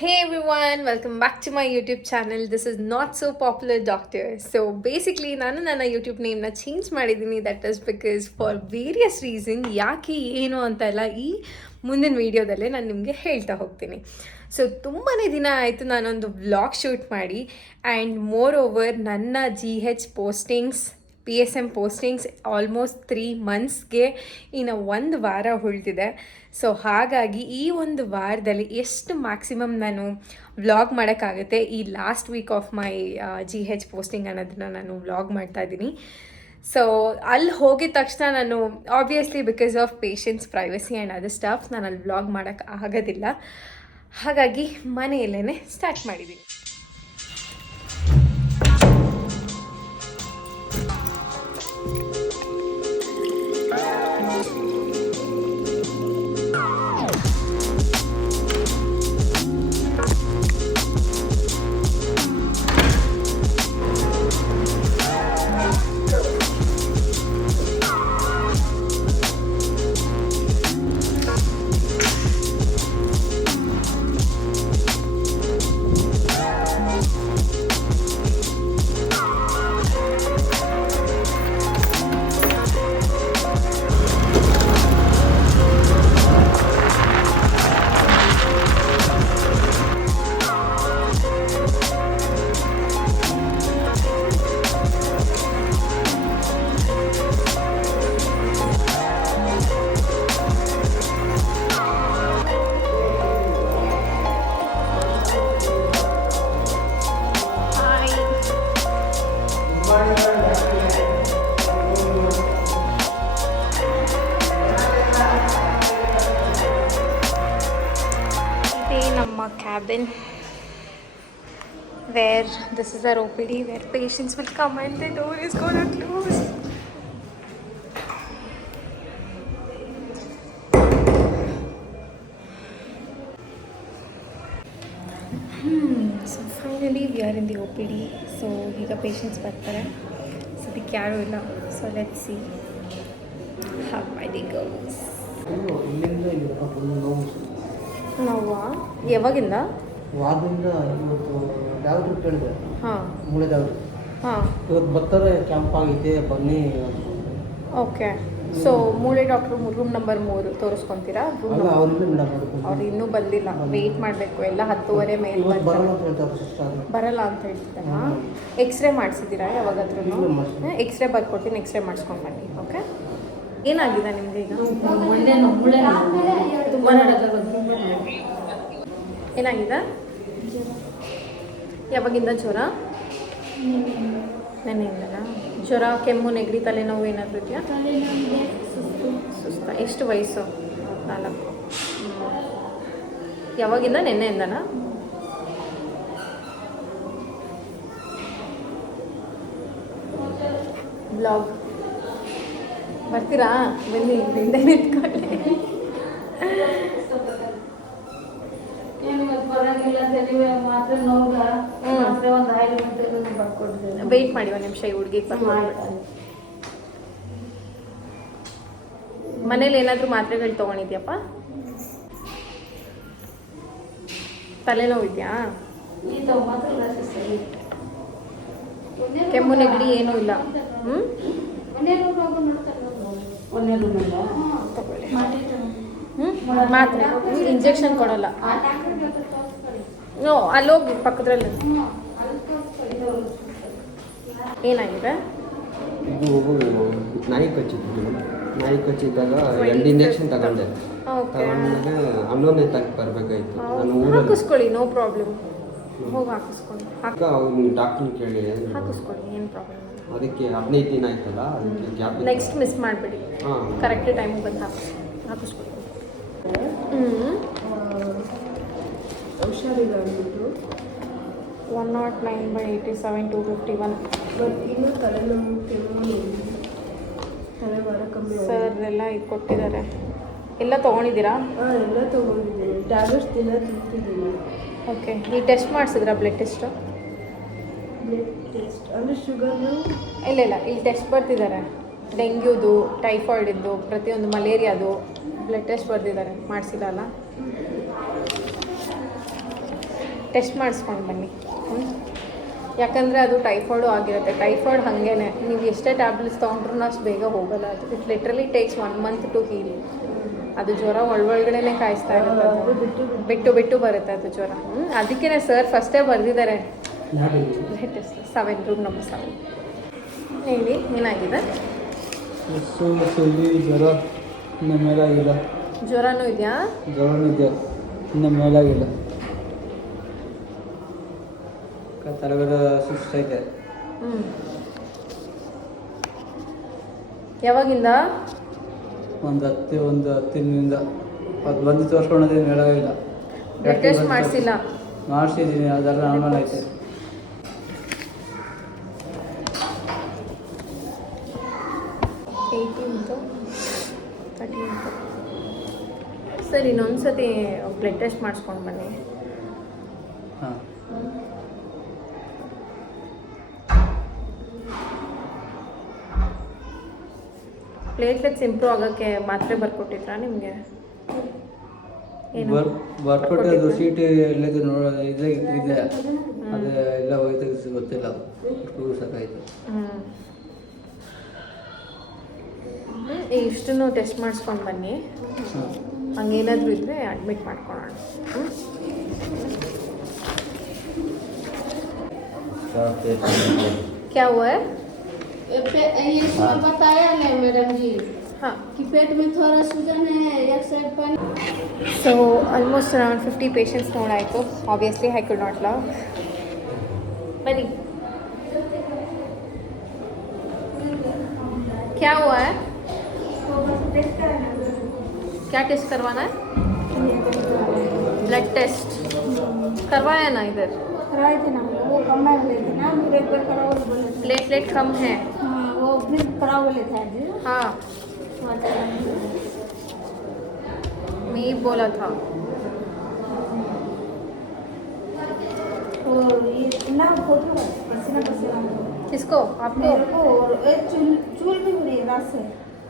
Hey everyone, welcome back to my YouTube channel. This is Not So Popular Doctor. So basically ನಾನು ನನ್ನ YouTube ನೇಮ್ನ change ಮಾಡಿದ್ದೀನಿ. That is because for various reason. ಯಾಕೆ ಏನು ಅಂತೆಲ್ಲ ಈ ಮುಂದಿನ ವೀಡಿಯೋದಲ್ಲೇ ನಾನು ನಿಮಗೆ ಹೇಳ್ತಾ ಹೋಗ್ತೀನಿ. ಸೊ ತುಂಬಾ ದಿನ ಆಯಿತು ನಾನೊಂದು ವ್ಲಾಗ್ ಶೂಟ್ ಮಾಡಿ ಆ್ಯಂಡ್ ಮೋರ್ ಓವರ್ ನನ್ನ GH postings PSM postings almost 3 ಮಂತ್ಸ್ಗೆ ಇನ್ನು 1 ವಾರ ಉಳಿದಿದೆ. ಸೊ ಹಾಗಾಗಿ ಈ ಒಂದು ವಾರದಲ್ಲಿ ಎಷ್ಟು ಮ್ಯಾಕ್ಸಿಮಮ್ ನಾನು ವ್ಲಾಗ್ ಮಾಡೋಕ್ಕಾಗುತ್ತೆ ಈ last week of my GH posting ಅನ್ನೋದನ್ನ ನಾನು ವ್ಲಾಗ್ ಮಾಡ್ತಾಯಿದ್ದೀನಿ. ಸೊ ಅಲ್ಲಿ ಹೋಗಿದ ತಕ್ಷಣ ನಾನು obviously because of patience, privacy and other staff ನಾನು ಅಲ್ಲಿ ವ್ಲಾಗ್ ಮಾಡೋಕ್ಕೆ ಆಗೋದಿಲ್ಲ. ಹಾಗಾಗಿ ಮನೆಯಲ್ಲೇ ಸ್ಟಾರ್ಟ್ ಮಾಡಿದ್ದೀನಿ. Cabin where this is our OPD where patients will come and the door is gonna close. So finally we are in the OPD. So ಈಗ patients ಬರ್ತಾರೆ. ಸದ್ಯಕ್ಕೆ ಯಾರೂ ಇಲ್ಲ. So let's see how my day goes. ನೋವಾ ಯಾವಾಗಿಂದ? ವಾರದಿಂದ ಇವತ್ತು doctor ಕೇಳಿದೆ. ಹಾಂ, ಮೂಳೆ ಡಾಕ್ಟ್ರು. ಹಾಂ, ಇವತ್ತು ಬರ್ತಾರೆ, ಕ್ಯಾಂಪ್ ಆಗಿದೆ ಬನ್ನಿ. ಓಕೆ. ಸೊ ಮೂಳೆ ಡಾಕ್ಟ್ರು ರೂಮ್ ನಂಬರ್ 3 ತೋರಿಸ್ಕೊತೀರಾ? ಅವ್ರು ಇನ್ನೂ ಬಂದಿಲ್ಲ, ವೆಯ್ಟ್ ಮಾಡಬೇಕು. ಎಲ್ಲ 10:30 ಮೇಲೆ ಬರಲ್ಲ ಅಂತ ಹೇಳ್ತಿದ್ದಾರಾ? ಎಕ್ಸ್ರೇ ಮಾಡಿಸಿದ್ದೀರಾ ಯಾವಾಗಾದ್ರೂ? ಎಕ್ಸ್ರೇ ಬರ್ಕೊಡ್ತೀನಿ, ಎಕ್ಸ್ರೇ ಮಾಡಿಸ್ಕೊಂಡು ಬನ್ನಿ. ಓಕೆ. ಏನಾಗಿದೆ ನಿಮಗೆ ಈಗ? ಏನಾಗಿದೆ? ಯಾವಾಗಿಂದ ಜ್ವರ? ನೆನೆಯಿಂದನಾ? ಜ್ವರ, ಕೆಮ್ಮು, ನೆಗಡಿ, ತಲೆನೋವು ಏನಾದರೂ ಇದೆಯಾ? ಸುಸ್ತ. ಎಷ್ಟು ವಯಸ್ಸು? 4. ಯಾವಾಗಿಂದ? ನೆನ್ನೆಯಿಂದನಾ? ಬ್ಲಾಗ್ ಬರ್ತೀರಾ? ಬನ್ನಿ, ಹಿಂದೆ ನಿಂತ್ಕೊಳ್ಳಿ. ವೆಯ್ಟ್ ಮಾಡಿ ಒಂದು ನಿಮಿಷ, ಈ ಹುಡುಗಿ ಮನೇಲಿ ಏನಾದರೂ ಮಾತ್ರೆಗಳು ತೊಗೊಂಡಿದ್ಯಪ್ಪ? ತಲೆನೋವು ಇದೆಯಾ? ಕೆಮ್ಮು, ನೆಗಡಿ ಏನೂ ಇಲ್ಲ? ಮಾತ್ರೆ, ಇಂಜೆಕ್ಷನ್ ಕೊಡಲ್ಲ? ನೋ, ಅಲ್ಲೋಗಿ ಪಕ್ಕದ್ರಲ್ಲಿ. ಏನಾಗಿದೆ? ನಾಯಿ ಕಚ್ಚಿದ್ದಾಗ 2 ಇಂಜೆಕ್ಷನ್ ತಗೊಂಡೆ. ತಗೊಂಡಾಗ 11ನೇ ತಾರೀಕು ಬರಬೇಕಾಯ್ತು. ಹಾಕಿಸ್ಕೊಳ್ಳಿ, ನೋ ಪ್ರಾಬ್ಲಮ್. ಹೋಗಿ ಹಾಕಿಸ್ಕೊಳ್ಳಿ. ಡಾಕ್ಟ್ರನ್ನ ಕೇಳಿ ಹಾಕಿಸ್ಕೊಳ್ಳಿ, ಏನು ಪ್ರಾಬ್ಲಮ್. ಅದಕ್ಕೆ 15 ದಿನ ಆಯ್ತಲ್ಲ, ಅದಕ್ಕೆ ಗ್ಯಾಪ್. ನೆಕ್ಸ್ಟ್ ಮಿಸ್ ಮಾಡಬೇಡಿ, ಕರೆಕ್ಟ್ ಟೈಮಿಗೆ ಬಂದು ಹಾಕಿಸ್ಕೊಳ್ಳಿ. ಹುಷಾರಿಲ್ಲ ಅಂದ್ಬಿಟ್ಟು 109/87 251. ಬಟ್ ಇನ್ನೂ ತಲೆನೋವು, ಕೆಮ್ಮು, ತಲೆಭಾರ ಕಮ್ಮಿ. ಸರ್ ಎಲ್ಲ ಈಗ ಕೊಟ್ಟಿದ್ದಾರೆ. ಎಲ್ಲ ತೊಗೊಂಡಿದ್ದೀರಾ? ಹಾಂ, ಎಲ್ಲ ತೊಗೊಂಡಿದ್ದೀನಿ. ಟ್ಯಾಬ್ಲೆಟ್ಸ್ ದಿನ ತಿಂತಿದ್ದೀನಿ. ಓಕೆ. ಈ ಟೆಸ್ಟ್ ಮಾಡಿಸಿದ್ರಾ? Blood test? ಬ್ಲಡ್ ಟೆಸ್ಟ್ ಅಂದರೆ ಶುಗರ್ನು? ಇಲ್ಲ, ಇಲ್ಲಿ ಟೆಸ್ಟ್ ಬರ್ತಿದ್ದಾರೆ. ಡೆಂಗ್ಯೂದು, ಟೈಫಾಯ್ಡಿಂದು, ಪ್ರತಿಯೊಂದು, ಮಲೇರಿಯಾದು ಬ್ಲಡ್ ಟೆಸ್ಟ್ ಬರ್ತಿದ್ದಾರೆ. ಮಾಡಿಸಿಲ್ಲ ಅಲ್ಲ? ಟೆಸ್ಟ್ ಮಾಡಿಸ್ಕೊಂಡು ಬನ್ನಿ. ಯಾಕಂದರೆ ಅದು ಟೈಫಾಯ್ಡು ಆಗಿರುತ್ತೆ. ಟೈಫಾಯ್ಡ್ ಹಾಗೇ ನೀವು ಎಷ್ಟೇ ಟ್ಯಾಬ್ಲೆಟ್ಸ್ ತೊಗೊಂಡ್ರೂ ಅಷ್ಟು ಬೇಗ ಹೋಗಲ್ಲ. ಅದು it literally takes 1 month to heal. ಅದು ಜ್ವರ ಒಳಗಡೆನೇ ಕಾಯಿಸ್ತಾ ಇರುತ್ತೆ. ಅದು ಬಿಟ್ಟು ಬರುತ್ತೆ ಅದು ಜ್ವರ. ಅದಕ್ಕೇ ಸರ್ ಫಸ್ಟೇ ಬರೆದಿದ್ದಾರೆ ಲೇಟೆಸ್ಟ್ 7 ರೂಮ್ ನಂಬರ್ 7. ಹೇಳಿ ಏನಾಗಿದೆ? ಜ್ವರ ಇನ್ನು ಮೇಲಾಗಿಲ್ಲ. ಜ್ವರನೂ ಇದೆಯಾ? ಜ್ವರನೂ ಇದೆ, ಇನ್ನು ಮೇಲಾಗಿಲ್ಲ. ತಲೆಗಡ ಸುಸ್ತೈತೆ. ಯಾವಾಗಿಂದ? ಒಂದು ದಿನದಿಂದ ಅದು ಬಂದು ತೋರಿಸ್ಕೊಂಡೋದ್ರೆ ಮೇಲಾಗಿಲ್ಲ. ಬ್ಲಡ್ ಟೆಸ್ಟ್ ಮಾಡಿಸಿಲ್ಲ? ಮಾಡಿಸಿದ್ದೀನಿ, ಅದೆಲ್ಲ ನಾರ್ಮಲ್ ಐತೆ. ಸರ್ ಇನ್ನೊಂದು ಸತಿ ಬ್ಲಡ್ ಟೆಸ್ಟ್ ಮಾಡಿಸ್ಕೊಂಡು ಬನ್ನಿ. ಹಾಂ. ಪ್ಲೇಟ್ಲೆಟ್ಸ್ ಇಂಪ್ರೂವ್ ಆಗೋಕ್ಕೆ ಮಾತ್ರೆ ಬರ್ಕೊಟ್ಟಿದ್ರಾ ನಿಮಗೆ? ಬರ್ಕೊಟ್ಟಿದ್ದು ಸೀಟಿ ಎಲ್ಲದು ಇದೆ ಅದು ಎಲ್ಲ ಹೋಯ್ತು ಗೊತ್ತಿಲ್ಲ. ಸಾಕಾಯಿತು. ಇಷ್ಟನ್ನು ಟೆಸ್ಟ್ ಮಾಡಿಸ್ಕೊಂಡು ಬನ್ನಿ. ಹಂಗೇನಾದರೂ ಇದ್ದರೆ ಅಡ್ಮಿಟ್ ಮಾಡ್ಕೊಳ್ಳೋಣ. क्या हुआ है? ये बताया है मैडम जी हाँ कि पेट में थोड़ा सूजन है, एक साइड पानी. So almost around 50 patients ನೋಡಾಯಿತು. Obviously I could not laugh. बनी क्या हुआ है? क्या टेस्ट करवाना है? ब्लड टेस्ट करवाया ना इधर? कराए थे ना, वो कम है बोले थे ना, फिर एक बार कराओ बोले थे. प्लेटलेट कम है. हाँ वो फिर कराओ बोले थे आज. हाँ मैं ही बोला था. और ये ना फोटो पसीना किसको? आपको? मेरे को. और एक चूल भी हो रही है रात से.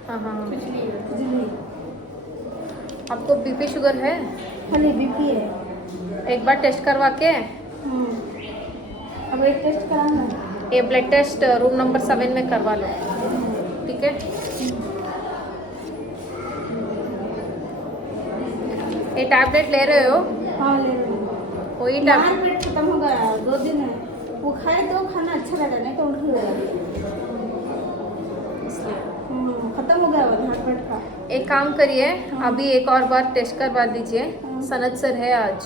हाँ हाँ. बिजली. आपको बीपी शुगर है? खाली बीपी है. एक बार टेस्ट करवा के अब एक टेस्ट कराना है. ये ब्लड टेस्ट रूम नंबर 7 में करवा लो. ठीक है? ये टैबलेट ले रहे हो? हाँ ले रही हूँ. वही नान टैबलेट पेट खत्म हो गया 2 दिन है. वो खाए तो खाना अच्छा लगा, नहीं तो उल्टी हो गया. खत्म हो गया वो नान पेट का. एक काम करिए, अभी एक और बार टेस्ट करवा दीजिए. सनत सर है आज.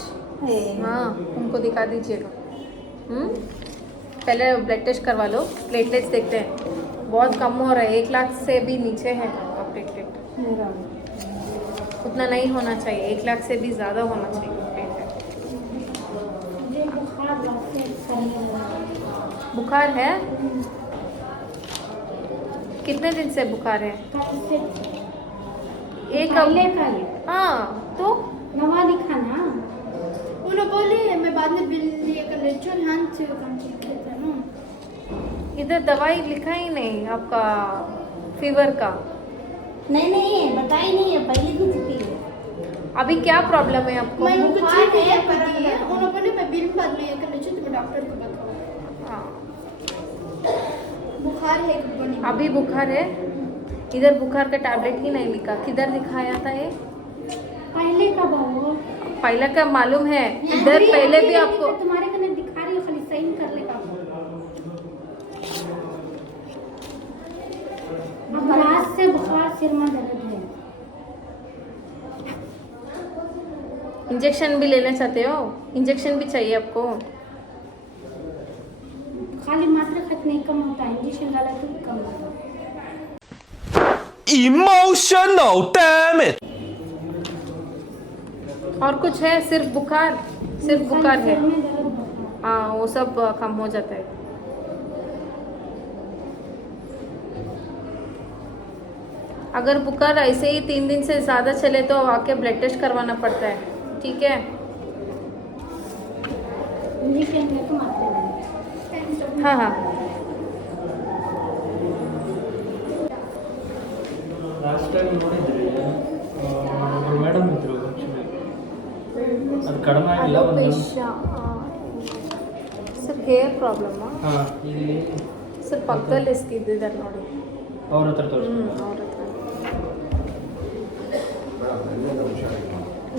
हाँ उनको दिखा दीजिएगा. पहले ब्लड टेस्ट करवा लो. प्लेटलेट्स देखते हैं, बहुत कम हो रहा है. 1 लाख से भी नीचे है आपका प्लेटलेट. उतना नहीं होना चाहिए, 1 लाख से भी ज़्यादा होना चाहिए प्लेटलेट. बुखार है? कितने दिन से बुखार है? एक हाँ तो नवानी खाना उन्होंने बोले मैं बाद में बिल लिए कर ले चल हाँ से काम करता ना. इधर दवाई लिखा ही नहीं आपका फीवर का. नहीं बताई नहीं है, पहले भी चुकी है. अभी क्या प्रॉब्लम है आपको? मैं उनको चेक है पता है. उन्होंने बोले मैं बिल बाद में कर ले चल, तुम्हें डॉक्टर को बताओ. हाँ बुखार है अभी बुखार है. इधर बुखार का टैबलेट ही नहीं लिखा. किधर दिखाया था ये? पहले का बाबू पहले का मालूम है. इधर पहले भी आपको तुम्हारे कने दिखा रही हो, खाली साइन कर लेगा. रात से बुखार, सिर में दर्द है. इंजेक्शन भी लेना चाहते हो? इंजेक्शन भी चाहिए आपको? खाली मात्रा खत नहीं कम होता, इंजेक्शन डाला तो कम होता. Emotional damage. और कुछ है? सिर्फ बुखार है. हाँ वो सब कम हो जाता है. अगर बुखार ऐसे ही 3 दिन से ज़्यादा चले तो आके ब्लड टेस्ट करवाना पड़ता है. ठीक है? इंजेक्शन में तो मात्रा हाँ हाँ ಲಾಸ್ಟ್ ಟೈಮ್ ನೋಡಿದ್ರಿ ಮೇಡಮ್ ಇದ್ರು ಆ್ಯಕ್ಚುಲಿ ಅದು ಕಡಿಮೆ ಆಗಿಲ್ಲ. ಅಲೋಪೇಶಿಯಾ ಸರ್ ಹೇರ್ ಪ್ರಾಬ್ಲಮ್ಮಾ? ಹಾಂ ಇಲ್ಲಿ ಸರ್ ಪಕ್ಕದಲ್ಲಿ ಎಸ್ಕಿದ್ದಾರೆ ನೋಡಿ. ಅವ್ರ ಹತ್ರ ತೋರಿಸಿ. ಅವ್ರ ಹತ್ರ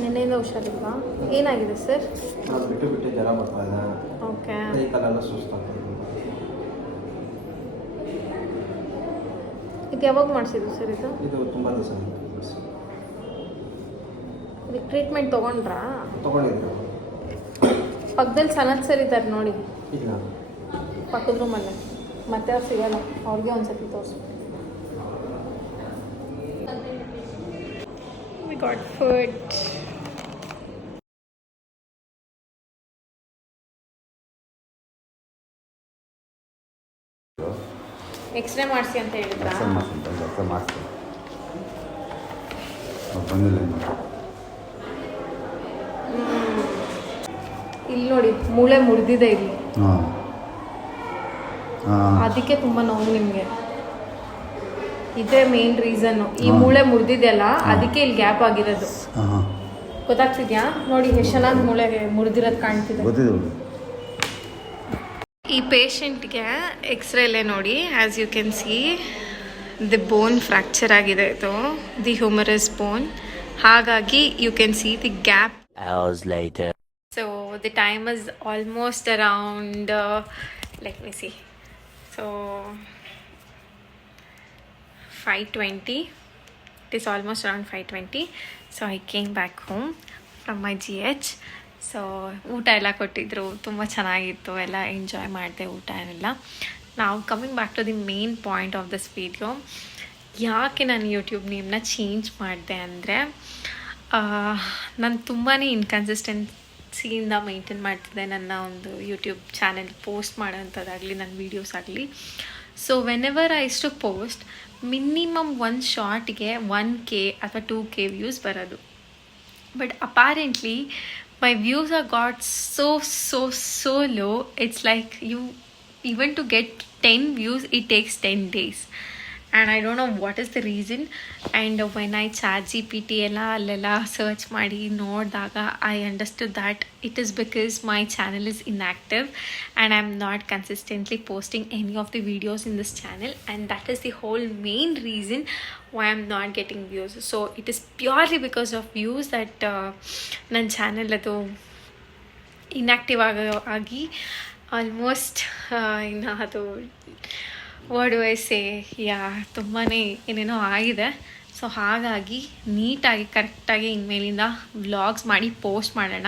ನೆನ್ನೆಯಿಂದ ಹುಷಾರಿಲ್ವಾ? ಏನಾಗಿದೆ ಸರ್? ನಾನು ಬಿಟ್ಟು ಬಿಟ್ಟು ಜ್ವರ ಬರ್ತಾ ಇದೆ, ಓಕೆ. ಕೈ ಕಾಲೆಲ್ಲ ಸುಸ್ತಾಗ್ತದೆ. ಇದು ಯಾವಾಗ ಮಾಡಿಸಿದ್ದು ಸರ್ ಇದು? ಇದು ತುಂಬ ದಿವಸ ಇದಕ್ಕೆ ಟ್ರೀಟ್ಮೆಂಟ್ ತೊಗೊಂಡ್ರಾ? ತೊಗೊಂಡಿದ್ರು. ಪಕ್ಕದಲ್ಲಿ ಸನತ್ ಸರ್ ಇದ್ದಾರೆ ನೋಡಿ, ಇಲ್ಲ ಪಕ್ಕದ ರೂಮಲ್ಲೇ. ಮತ್ತೆ ಅವ್ರು ಸಿಗಲ್ಲ, ಅವ್ರಿಗೆ ಒಂದ್ಸತಿ ತೋರಿಸಿ. We got food. ಎಕ್ಸ್ರೇ ಮಾಡಿಸಿ ಅಂತ ಹೇಳಿದ್ರಾ? ಇಲ್ಲಿ ನೋಡಿ ಮೂಳೆ ಮುರಿದಿದೆ ಇಲ್ಲಿ, ಅದಕ್ಕೆ ತುಂಬ ನೋವು ನಿಮಗೆ. ಇದೇ ಮೇನ್ ರೀಸನ್ನು, ಈ ಮೂಳೆ ಮುರಿದಿದೆಯಲ್ಲ ಅದಕ್ಕೆ ಇಲ್ಲಿ ಗ್ಯಾಪ್ ಆಗಿರೋದು. ಗೊತ್ತಾಗ್ತಿದ್ಯಾ? ನೋಡಿ ಎಷ್ಟು ಚೆನ್ನಾಗಿ ಮೂಳೆ ಮುರಿದಿರೋದು ಕಾಣ್ತಿದೆ. ಈ ಪೇಷಂಟ್ಗೆ ಎಕ್ಸ್ರೇಲೆ ನೋಡಿ, as you can see the bone fracture ಆಗಿದೆ, ಇದು ದಿ ಹ್ಯೂಮರಸ್ ಬೋನ್. ಹಾಗಾಗಿ you can see the gap. So the time is almost around, let me see, so 5:20. It is almost around 5:20. So I came back home from my GH. So ಊಟ ಎಲ್ಲ ಕೊಟ್ಟಿದ್ರು, ತುಂಬ ಚೆನ್ನಾಗಿತ್ತು, ಎಲ್ಲ enjoy ಮಾಡಿದೆ ಊಟ ಎಲ್ಲ. ನಾವು coming back to the main point of this video. ಯಾಕೆ ನಾನು ಯೂಟ್ಯೂಬ್ ನೇಮ್ನ ಚೇಂಜ್ ಮಾಡಿದೆ ಅಂದರೆ, ನಾನು ತುಂಬಾ ಇನ್ಕನ್ಸಿಸ್ಟೆನ್ಸಿಯಿಂದ ಮೇಂಟೈನ್ ಮಾಡ್ತಿದ್ದೆ ನನ್ನ ಒಂದು ಯೂಟ್ಯೂಬ್ ಚಾನೆಲ್ ಪೋಸ್ಟ್ ಮಾಡೋಂಥದ್ದಾಗಲಿ, ನನ್ನ ವೀಡಿಯೋಸ್ ಆಗಲಿ. So whenever I to post, minimum ಒಂದು ಶಾರ್ಟ್ಗೆ 1K ಅಥವಾ 2K ವ್ಯೂಸ್ ಬರೋದು. But apparently my views are got so low. It's like even to get 10 views it takes 10 days, and I don't know what is the reason. And when I ChatGPT alla search ಮಾಡಿ ನೋಡಿದಾಗ I understood that it is because my channel is inactive and I'm not consistently posting any of the videos in this channel, and that is the whole main reason why I'm not getting views. So it is purely because of views that ನನ್ನ channel ಅದು inactive ಆಗಿ almost ಇನ್ನು ಅದು word ವೈಸೇ ತುಂಬಾ ಏನೇನೋ ಆಗಿದೆ. So ಹಾಗಾಗಿ ನೀಟಾಗಿ ಕರೆಕ್ಟಾಗಿ ಇನ್ಮೇಲಿಂದ ವ್ಲಾಗ್ಸ್ ಮಾಡಿ ಪೋಸ್ಟ್ ಮಾಡೋಣ.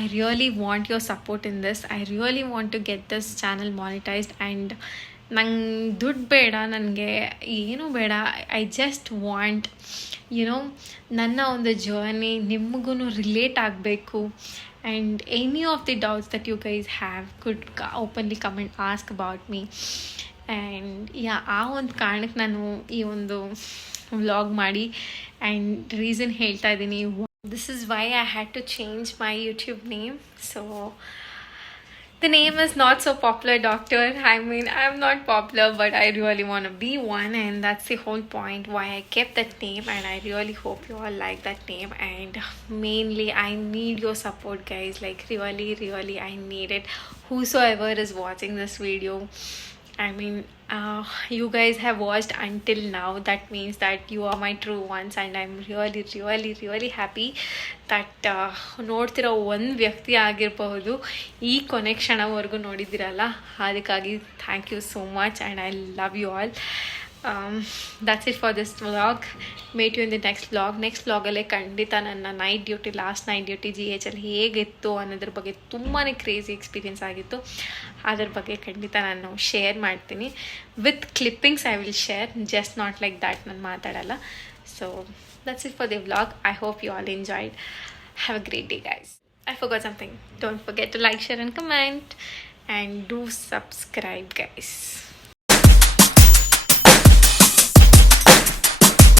I really want your support in this. I really want to get this channel monetised. And ನಂಗೆ ದುಡ್ಡು ಬೇಡ, ನನಗೆ ಏನೂ ಬೇಡ. ಐ ಜಸ್ಟ್ ವಾಂಟ್ ನನ್ನ ಒಂದು ಜರ್ನಿ ನಿಮಗೂ ರಿಲೇಟ್ ಆಗಬೇಕು. And any of the doubts that you guys have could openly come and ask about me. ಆ್ಯಂಡ್ ಆ ಒಂದು ಕಾರಣಕ್ಕೆ ನಾನು ಈ ಒಂದು ವ್ಲಾಗ್ ಮಾಡಿ ಆ್ಯಂಡ್ ರೀಸನ್ ಹೇಳ್ತಾ ಇದ್ದೀನಿ. This is why I had to change my YouTube name. So the name is Not So Popular Doctor. I mean, I'm not popular, but I really want to be one, and that's the whole point why I kept that name. And I really hope you all like that name. And mainly I need your support, guys. Like really I need it. Whosoever is watching this video, I mean, you guys have watched until now. That means that you are my true ones, and I'm really happy that ನೋಡ್ತಿರೋ ಒಂದು ವ್ಯಕ್ತಿ ಆಗಿರಬಹುದು ಈ ಕೊನೆಕ್ಷಣವರೆಗೂ ನೋಡಿದ್ದೀರಲ್ಲ, ಅದಕ್ಕಾಗಿ thank you so much and I love you all. that's it for this vlog. meet you in the next vlog. Next ವ್ಲಾಗಲ್ಲೇ ಖಂಡಿತ ನನ್ನ ಲಾಸ್ಟ್ ನೈಟ್ ಡ್ಯೂಟಿ GH ಅಲ್ಲಿ ಹೇಗಿತ್ತು ಅನ್ನೋದ್ರ ಬಗ್ಗೆ ತುಂಬಾ ಕ್ರೇಜಿ ಎಕ್ಸ್ಪೀರಿಯನ್ಸ್ ಆಗಿತ್ತು. ಅದ್ರ ಬಗ್ಗೆ ಖಂಡಿತ ನಾನು ಶೇರ್ ಮಾಡ್ತೀನಿ. With clippings I will share, just not like that ನಾನು ಮಾತಾಡಲ್ಲ. So that's it for the vlog. I hope you all enjoyed. Have a great day, guys. I forgot something. Don't forget to like, share and comment, and do subscribe, guys.